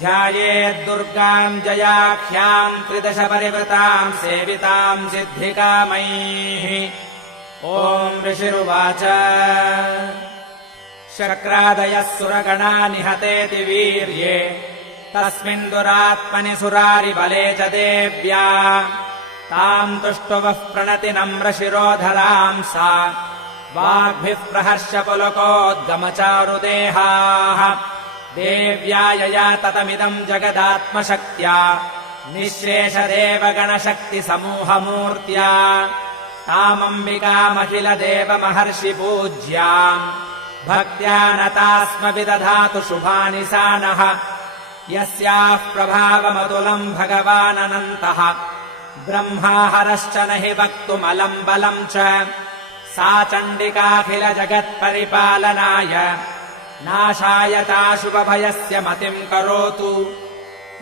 ध्यायेद्दुर्गाम् जयाख्याम् 13 परिवृताम् सेविताम् सिद्धिकामैः। ॐ ऋषिरुवाच शक्रादयः सुरगणा निहतेति वीर्ये तस्मिन् दुरात्मनि सुरारिबले च देव्या ताम् तुष्टुवः प्रणति नम्रशिरोधराम् सा वाग्भिः प्रहर्ष पुलकोद्गमचारुदेहाः देव्या यया ततमिदम् जगदात्मशक्त्या निःशेषदेवगणशक्तिसमूहमूर्त्या तामम्बिकामखिलदेवमहर्षिपूज्याम् भक्त्या नतास्म विदधातु शुभानि सा नः। यस्याः प्रभावमतुलम् भगवाननन्तः ब्रह्मा हरश्च न हि वक्तुमलम् बलम् च सा चण्डिकाखिलजगत्परिपालनाय नाशाय चाशुभभयस्य मतिम् करोतु।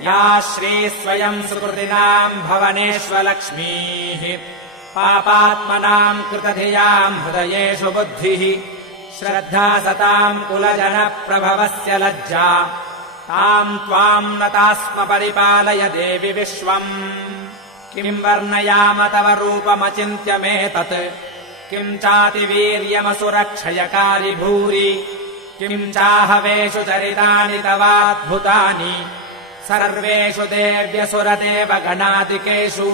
या श्रीस्वयम् सुकृतिनाम् भवनेष्वलक्ष्मीः पापात्मनाम् कृतधियाम् हृदयेषु बुद्धिः श्रद्धा सताम् कुलजनप्रभवस्य लज्जा ताम् त्वाम् नतास्म परिपालय देवि विश्वम्। किम् वर्णयाम तव रूपमचिन्त्यमेतत् किम् चातिवीर्यमसुरक्षयकारि भूरि किम् चाहवेषु चरितानि तवाद्भुतानि सर्वेषु देव्यसुरदेवगणादिकेषु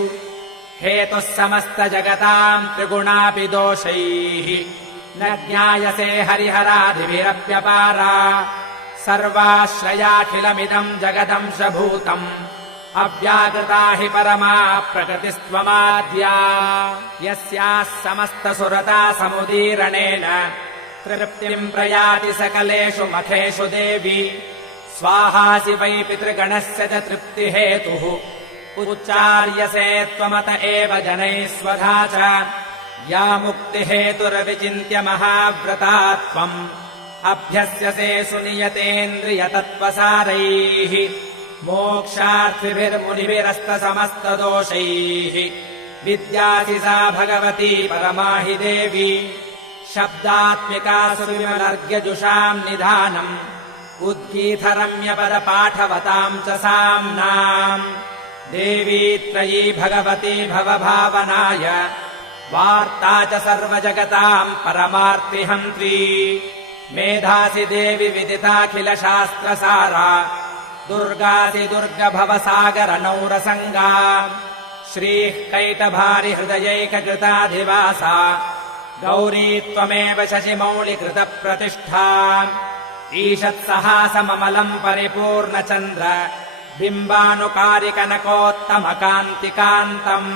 हेतुः समस्तजगताम् त्रिगुणापि दोषैः न ज्ञायसे हरिहरादिभिरप्यपारा सर्वाश्रयाखिलमिदम् जगदंशभूतम् अव्याकृता हि परमा प्रकृतिस्त्वमाद्या। यस्याः समस्तसुरता समुदीरणेन तृप्तिम् प्रयाति सकलेषु मखेषु देवी स्वाहासि वै पितृगणस्य च तृप्तिहेतुः उच्चार्यसे त्वमत एव जनैः स्वधा च या मुक्तिहेतुरविचिन्त्य महाव्रता त्वम् अभ्यस्यसे सुनियतेन्द्रियतत्त्वसारैः मोक्षार्थिभिर्मुनिभिरस्तसमस्तदोषैः विद्यासि सा भगवती परमा हि देवी शब्दात्मिका सुविमलर्घ्यजुषाम् निधानम् उद्गीतरम्यपदपाठवताम् च साम्नाम् देवी त्रयी भगवती भवभावनाय वार्ता च सर्वजगताम् परमार्तिहन्त्री मेधासि देवि विदिताखिलशास्त्रसारा दुर्गासि दुर्गभवसागरनौरसङ्गा श्रीः कैटभारिहृदयैककृताधिवासा गौरी त्वमेव शशिमौलिकृतप्रतिष्ठा ईषत्सहासममलम् परिपूर्णचन्द्र बिम्बानुकारिकनकोत्तमकान्तिकान्तम्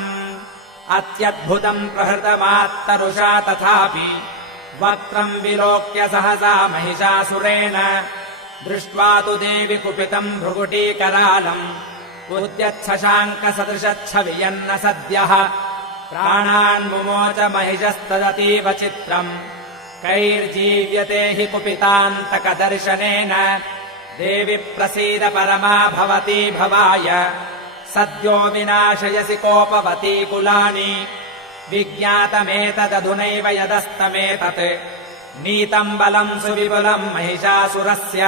अत्यद्भुतम् प्रहृतमात्तरुषा तथापि वक्त्रम् विलोक्य सहसा महिषासुरेण दृष्ट्वा तु देवि कुपितम् भ्रुकुटीकरालम् उद्यच्छशाङ्कसदृशच्छवियन्न सद्यः प्राणान्मुमोच महिषस्तदतीव चित्रम् कैर्जीव्यते हि कुपितान्तकदर्शनेन देवि प्रसीद परमा भवती भवाय सद्यो विनाशयसि कोपवती कुलानि विज्ञातमेतदधुनैव यदस्तमेतत् नीतम् बलम् सुविपुलम् महिषासुरस्य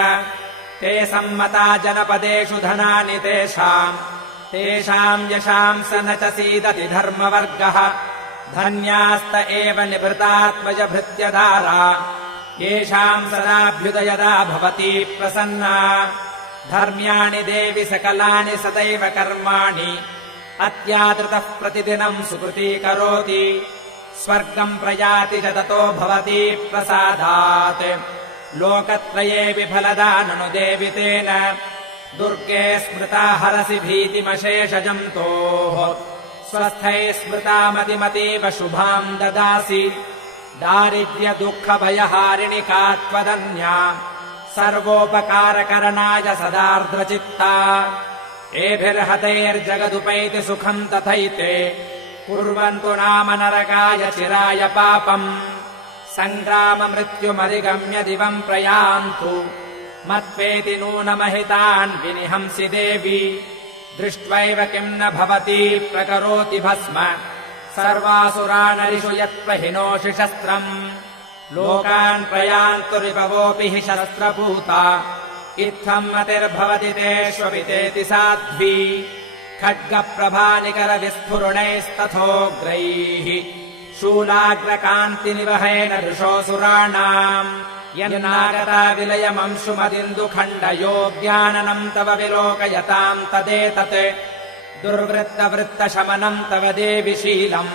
ते सम्मता जनपदेषु धनानि तेषाम् यशाम् स न च सीदति धर्मवर्गः धन्यास्त एव निभृतात्मजभृत्यधारा येषाम् सदाभ्युदयदा भवती प्रसन्ना धर्म्याणि देवि सकलानि सदैव कर्माणि अत्यादृतः प्रतिदिनम् सुकृतीकरोति स्वर्गम् प्रयाति च ततो भवती प्रसादात् लोकत्रये विफलदा ननु देवि तेन दुर्गे स्मृता हरसि भीतिमशेषजन्तोः स्वस्थैः स्मृता मतिमतीव शुभाम् ददासि दारिद्र्यदुःखभयहारिणि का त्वदन्या सर्वोपकारकरणाय सदार्द्रचित्ता एभिर्हतैर्जगदुपैति सुखम् तथैते कुर्वन्तु नाम नरकाय चिराय पापम् सङ्ग्राममृत्युमधिगम्य दिवम् प्रयान्तु मत्वेति नूनमहितान् विनिहंसि देवी दृष्ट्वैव किम् न भवती प्रकरोति भस्म सर्वासुरानरिषु यत्प्रहिनोषि शस्त्रम् लोकान् प्रयान्तु रिपवोऽपि हि शस्त्रपूता इत्थम् मतिर्भवति तेष्वपितेति साध्वी खड्गप्रभानिकरविस्फुरणैस्तथोग्रैः शूलाग्रकान्तिनिवहेन दृशोऽसुराणाम् यन्नागता विलयमंशुमदिन्दुखण्डयोग्याननम् तव विलोकयताम् तदेतत् दुर्वृत्तवृत्तशमनम् तव देवि शीलम्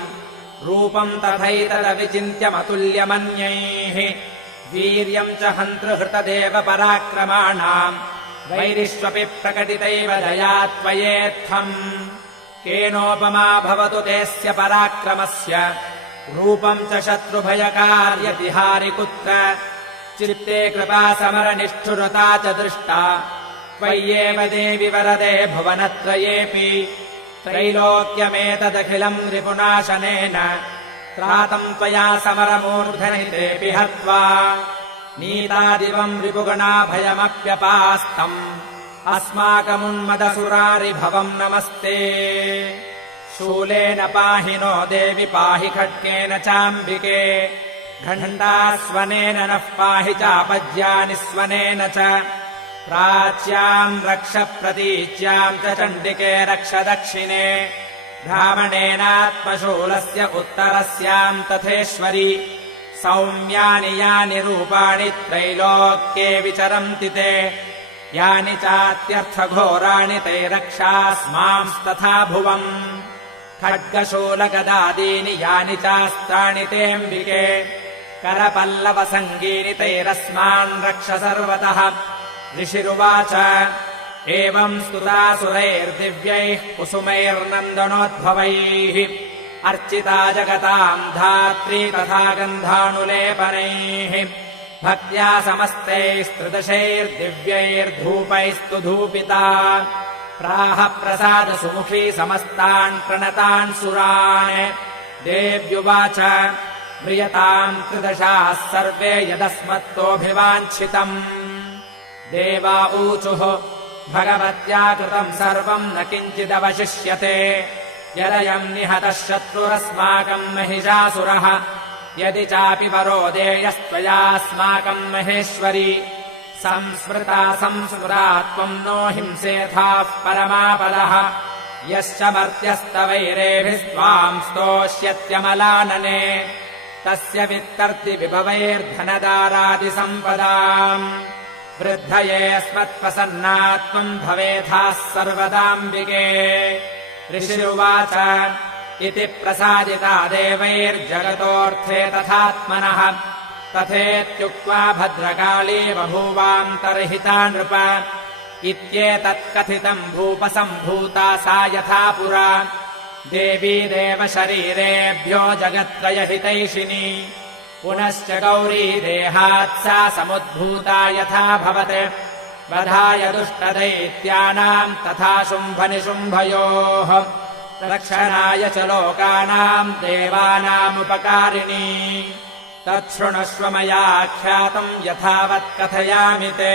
रूपम् तथैतदविचिन्त्यमतुल्यमन्यैः वीर्यम् च हन्तृहृतदेव पराक्रमाणाम् वैरिष्वपि प्रकटितैव दया त्वयेत्थम् केनोपमा भवतु तेऽस्य पराक्रमस्य रूपम् च शत्रुभयकार्यतिहारि कुत्र चित्ते कृपा समरनिष्ठुरता च दृष्टा त्वय्येव देवि वरदे भुवनत्रयेऽपि त्रैलोक्यमेतदखिलम् रिपुनाशनेन त्रातम् त्वया समरमूर्धनितेऽपि हत्वा नीतादिवम् रिपुगणाभयमप्यपास्तम् अस्माकमुन्मदसुरारिभवम् नमस्ते शूलेन पाहि नो देवि पाहि खड्गेन चाम्बिके घण्टास्वनेन नः पाहि चापज्यानि स्वनेन च प्राच्याम् रक्ष प्रतीच्याम् च चण्डिके रक्ष दक्षिणे ब्राह्मणेनात्मशूलस्य उत्तरस्याम् तथेश्वरि सौम्यानि यानि रूपाणि त्रैलोक्ये विचरन्ति ते यानि चात्यर्थघोराणि ते रक्षास्मांस्तथा भुवम् खड्गशूलगदादीनि यानि चास्त्राणि तेऽम्बिके करपल्लवसङ्गीनि तैरस्मान् रक्ष सर्वतः ऋषिरुवाच एवम् स्तुतासुरैर्दिव्यैः कुसुमैर्नन्दनोद्भवैः अर्चिता जगताम् धात्री तथा गन्धानुलेपनैः भक्त्या समस्तैस्त्रिदशैर्दिव्यैर्धूपैस्तु धूपिता प्राह प्रसादसुमुखी समस्तान् प्रणतान् सुरान् देव्युवाच म्रियताम् त्रिदशाः सर्वे यदस्मत्तोऽभिवाञ्छितम् देवा ऊचुः भगवत्या कृतम् सर्वम् न किञ्चिदवशिष्यते यदयम् निहतः शत्रुरस्माकम् महिषासुरः यदि चापि वरो देयस्त्वयास्माकम् महेश्वरि संस्मृता संस्मृता त्वम् नो हिंसेथाः परमापदः यश्च मर्त्यस्तवैरेभिस्त्वाम् स्तोष्यत्यमलानने तस्य वित्तर्ति विभवैर्धनदारादिसम्पदाम् वृद्धये अस्मत्प्रसन्ना त्वम् भवेथाः सर्वदाम्बिके ऋषिरुवाच इति प्रसादिता देवैर्जगतोऽर्थे तथात्मनः तथेत्युक्त्वा भद्रकाली बभूवान्तर्हिता नृप इत्येतत्कथितम् भूपसम्भूता सा यथा पुरा देवी देवशरीरेभ्यो जगत्त्रयहितैषिणी पुनश्च गौरी देहात् सा समुद्भूता यथाभवत् वधाय दुष्टदैत्यानाम् तथा शुम्भनिशुम्भयोः रक्षणाय च लोकानाम् देवानामुपकारिणी तच्छृणुष्व मया ख्यातम् यथावत् कथयामि ते।